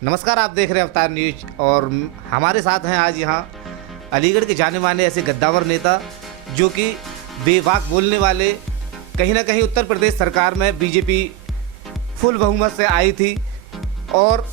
नमस्कार, आप देख रहे हैं अवतार न्यूज और हमारे साथ हैं आज यहाँ अलीगढ़ के जाने माने ऐसे गद्दावर नेता जो कि बेबाक बोलने वाले। कहीं ना कहीं उत्तर प्रदेश सरकार में बीजेपी फुल बहुमत से आई थी और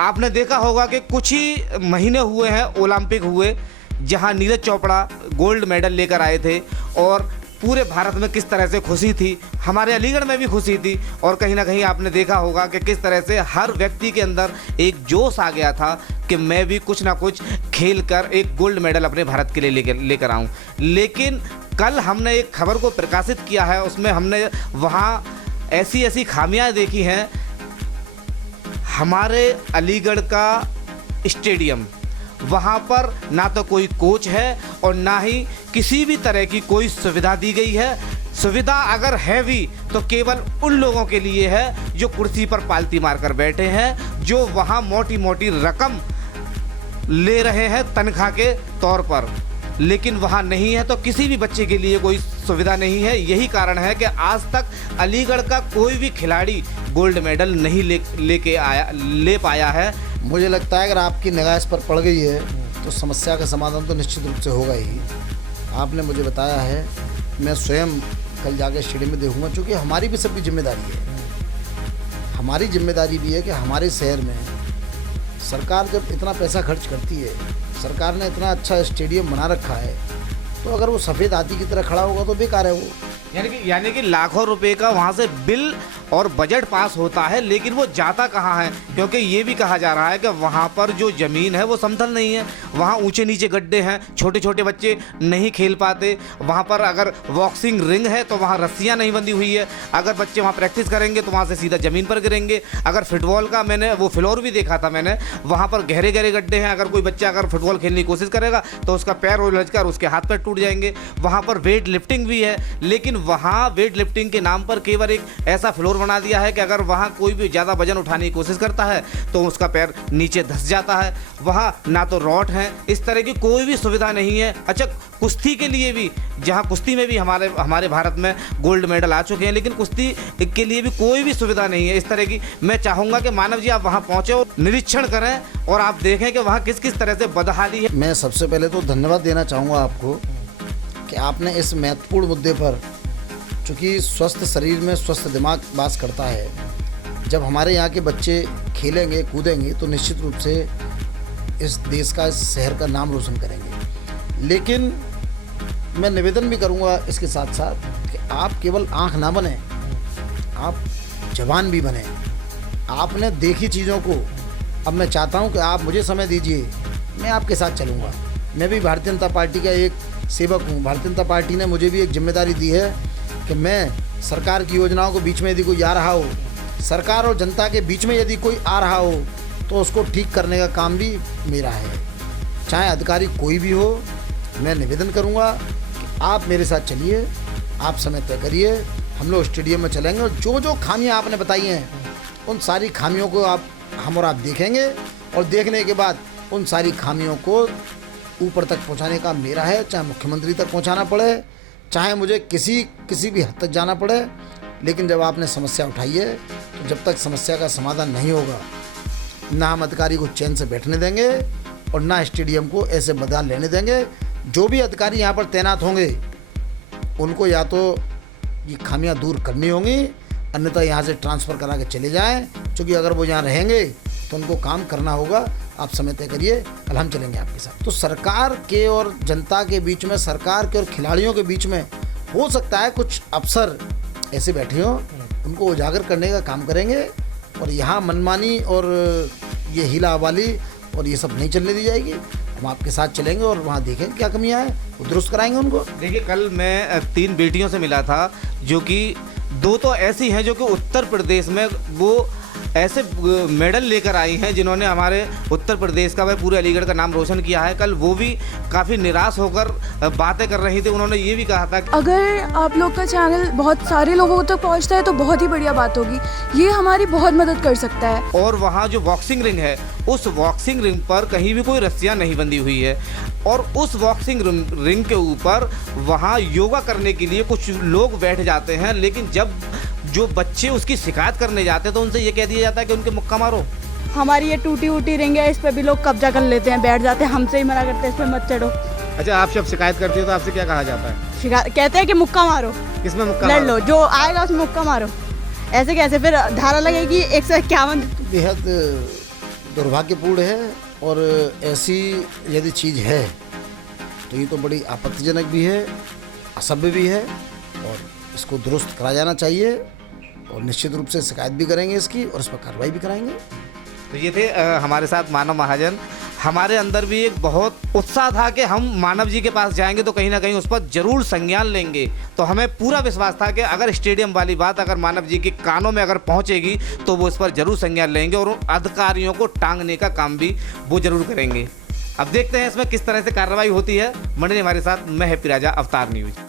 आपने देखा होगा कि कुछ ही महीने हुए हैं ओलंपिक हुए जहाँ नीरज चोपड़ा गोल्ड मेडल लेकर आए थे और पूरे भारत में किस तरह से खुशी थी, हमारे अलीगढ़ में भी खुशी थी। और कहीं ना कहीं आपने देखा होगा कि किस तरह से हर व्यक्ति के अंदर एक जोश आ गया था कि मैं भी कुछ ना कुछ खेल कर एक गोल्ड मेडल अपने भारत के लिए लेकर आऊं। लेकिन कल हमने एक खबर को प्रकाशित किया है, उसमें हमने वहाँ ऐसी ऐसी खामियां देखी हैं। हमारे अलीगढ़ का स्टेडियम, वहाँ पर ना तो कोई कोच है और ना ही किसी भी तरह की कोई सुविधा दी गई है। सुविधा अगर है भी तो केवल उन लोगों के लिए है जो कुर्सी पर पालती मारकर बैठे हैं, जो वहाँ मोटी मोटी रकम ले रहे हैं तनख्वाह के तौर पर, लेकिन वहाँ नहीं है तो किसी भी बच्चे के लिए कोई सुविधा नहीं है। यही कारण है कि आज तक अलीगढ़ का कोई भी खिलाड़ी गोल्ड मेडल नहीं ले पाया है। मुझे लगता है अगर आपकी निगाह इस पर पड़ गई है तो समस्या का समाधान तो निश्चित रूप से होगा ही। आपने मुझे बताया है, मैं स्वयं कल जाकर स्टेडियम में देखूंगा, क्योंकि हमारी भी सबकी जिम्मेदारी है। हमारी जिम्मेदारी भी है कि हमारे शहर में सरकार जब इतना पैसा खर्च करती है, सरकार ने इतना अच्छा स्टेडियम बना रखा है, तो अगर वो सफ़ेद हाथी की तरह खड़ा होगा तो बेकार है वो। यानी कि लाखों रुपए का वहाँ से बिल और बजट पास होता है, लेकिन वो जाता कहाँ है? क्योंकि ये भी कहा जा रहा है कि वहाँ पर जो ज़मीन है वो समतल नहीं है, वहाँ ऊंचे नीचे गड्ढे हैं, छोटे छोटे बच्चे नहीं खेल पाते। वहाँ पर अगर बॉक्सिंग रिंग है तो वहाँ रस्सियाँ नहीं बंधी हुई है, अगर बच्चे वहाँ प्रैक्टिस करेंगे तो वहाँ से सीधा ज़मीन पर गिरेंगे। अगर फुटबॉल का मैंने वो फ्लोर भी देखा था मैंने, वहाँ पर गहरे गहरे गड्ढे हैं, अगर कोई बच्चा अगर फुटबॉल खेलने की कोशिश करेगा तो उसका पैर उलझ कर उसके हाथ पैर टूट जाएंगे। वहाँ पर वेट लिफ्टिंग भी है, लेकिन वहाँ वेट लिफ्टिंग के नाम पर केवल एक ऐसा फ्लोर बना दिया है कि अगर वहाँ कोई भी ज़्यादा वजन उठाने की कोशिश करता है तो उसका पैर नीचे धंस जाता है। वहाँ ना तो रॉड है, इस तरह की कोई भी सुविधा नहीं है। अच्छा, कुश्ती के लिए भी, जहाँ कुश्ती में भी हमारे भारत में गोल्ड मेडल आ चुके हैं, लेकिन कुश्ती के लिए भी कोई भी सुविधा नहीं है इस तरह की। मैं चाहूँगा कि मानव जी आप वहाँ पहुँचे और निरीक्षण करें और आप देखें कि वहाँ किस किस तरह से बदहाली है। मैं सबसे पहले तो धन्यवाद देना चाहूँगा आपको कि आपने इस महत्वपूर्ण मुद्दे पर, चूँकि स्वस्थ शरीर में स्वस्थ दिमाग वास करता है, जब हमारे यहाँ के बच्चे खेलेंगे कूदेंगे तो निश्चित रूप से इस देश का, इस शहर का नाम रोशन करेंगे। लेकिन मैं निवेदन भी करूँगा इसके साथ साथ कि आप केवल आँख ना बने, आप जवान भी बने। आपने देखी चीज़ों को, अब मैं चाहता हूँ कि आप मुझे समय दीजिए, मैं आपके साथ चलूँगा। मैं भी भारतीय जनता पार्टी का एक सेवक हूँ। भारतीय जनता पार्टी ने मुझे भी एक जिम्मेदारी दी है कि मैं सरकार की योजनाओं को बीच में यदि कोई आ रहा हो, सरकार और जनता के बीच में यदि कोई आ रहा हो तो उसको ठीक करने का काम भी मेरा है, चाहे अधिकारी कोई भी हो। मैं निवेदन करूंगा कि आप मेरे साथ चलिए, आप समय तय करिए, हम लोग स्टेडियम में चलेंगे और जो जो खामियां आपने बताई हैं उन सारी खामियों को हम और आप देखेंगे और देखने के बाद उन सारी खामियों को ऊपर तक पहुँचाने का मेरा है, चाहे मुख्यमंत्री तक पहुँचाना पड़े, चाहे मुझे किसी भी हद तक जाना पड़े। लेकिन जब आपने समस्या उठाई है तो जब तक समस्या का समाधान नहीं होगा, ना हम अधिकारी को चैन से बैठने देंगे और ना स्टेडियम को ऐसे बदल लेने देंगे। जो भी अधिकारी यहाँ पर तैनात होंगे उनको या तो ये खामियां दूर करनी होंगी, अन्यथा यहाँ से ट्रांसफ़र करा के चले जाएँ, क्योंकि अगर वो यहाँ रहेंगे तो उनको काम करना होगा। आप समय तय करिए, कल हम चलेंगे आपके साथ। तो सरकार के और जनता के बीच में, सरकार के और खिलाड़ियों के बीच में हो सकता है कुछ अफसर ऐसे बैठे हों, उनको उजागर करने का काम करेंगे और यहाँ मनमानी और ये हीला हवाली और ये सब नहीं चलने दी जाएगी। हम आपके साथ चलेंगे और वहाँ देखेंगे क्या कमियाँ हैं, वो दुरुस्त कराएंगे उनको। देखिए, कल मैं 3 बेटियों से मिला था, जो कि 2 तो ऐसी हैं जो कि उत्तर प्रदेश में वो ऐसे मेडल लेकर आई हैं जिन्होंने हमारे उत्तर प्रदेश का, वह पूरे अलीगढ़ का नाम रोशन किया है। कल वो भी काफ़ी निराश होकर बातें कर रही थी। उन्होंने ये भी कहा था कि अगर आप लोग का चैनल बहुत सारे लोगों तक पहुंचता है तो बहुत ही बढ़िया बात होगी, ये हमारी बहुत मदद कर सकता है। और वहाँ जो बॉक्सिंग रिंग है, उस बॉक्सिंग रिंग पर कहीं भी कोई रस्सियाँ नहीं बंधी हुई है और उस बॉक्सिंग रिंग के ऊपर वहाँ योगा करने के लिए कुछ लोग बैठ जाते हैं, लेकिन जब जो बच्चे उसकी शिकायत करने जाते हैं तो उनसे ये कह दिया जाता है कि उनके मुक्का मारो। हमारी ये टूटी वूटी रिंग है, इस पर भी लोग कब्जा कर लेते हैं, बैठ जाते हैं, हमसे ही मना करते हैं इस पर मत चढ़ो। अच्छा, आप जब शिकायत करती हो तो आपसे क्या कहा जाता है? कहते हैं कि मुक्का मारो, किसमें मुक्का लड़ मारो? लो, जो आएगा उसमें मुक्का मारो। ऐसे कैसे, फिर धारा लगेगी 151। बेहद दुर्भाग्यपूर्ण है, और ऐसी यदि चीज़ है तो ये तो बड़ी आपत्तिजनक भी है, असभ्य भी है, और इसको दुरुस्त करा जाना चाहिए, और निश्चित रूप से शिकायत भी करेंगे इसकी, और इस पर कार्रवाई भी कराएंगे। तो ये थे हमारे साथ मानव महाजन। हमारे अंदर भी एक बहुत उत्साह था कि हम मानव जी के पास जाएंगे तो कहीं ना कहीं उस पर जरूर संज्ञान लेंगे। तो हमें पूरा विश्वास था कि अगर स्टेडियम वाली बात अगर मानव जी के कानों में अगर पहुंचेगी तो वो इस पर जरूर संज्ञान लेंगे और उन अधिकारियों को टांगने का काम भी वो जरूर करेंगे। अब देखते हैं इसमें किस तरह से कार्रवाई होती है। मंडली हमारे साथ, मैं हैप्पी राजा, अवतार न्यूज़।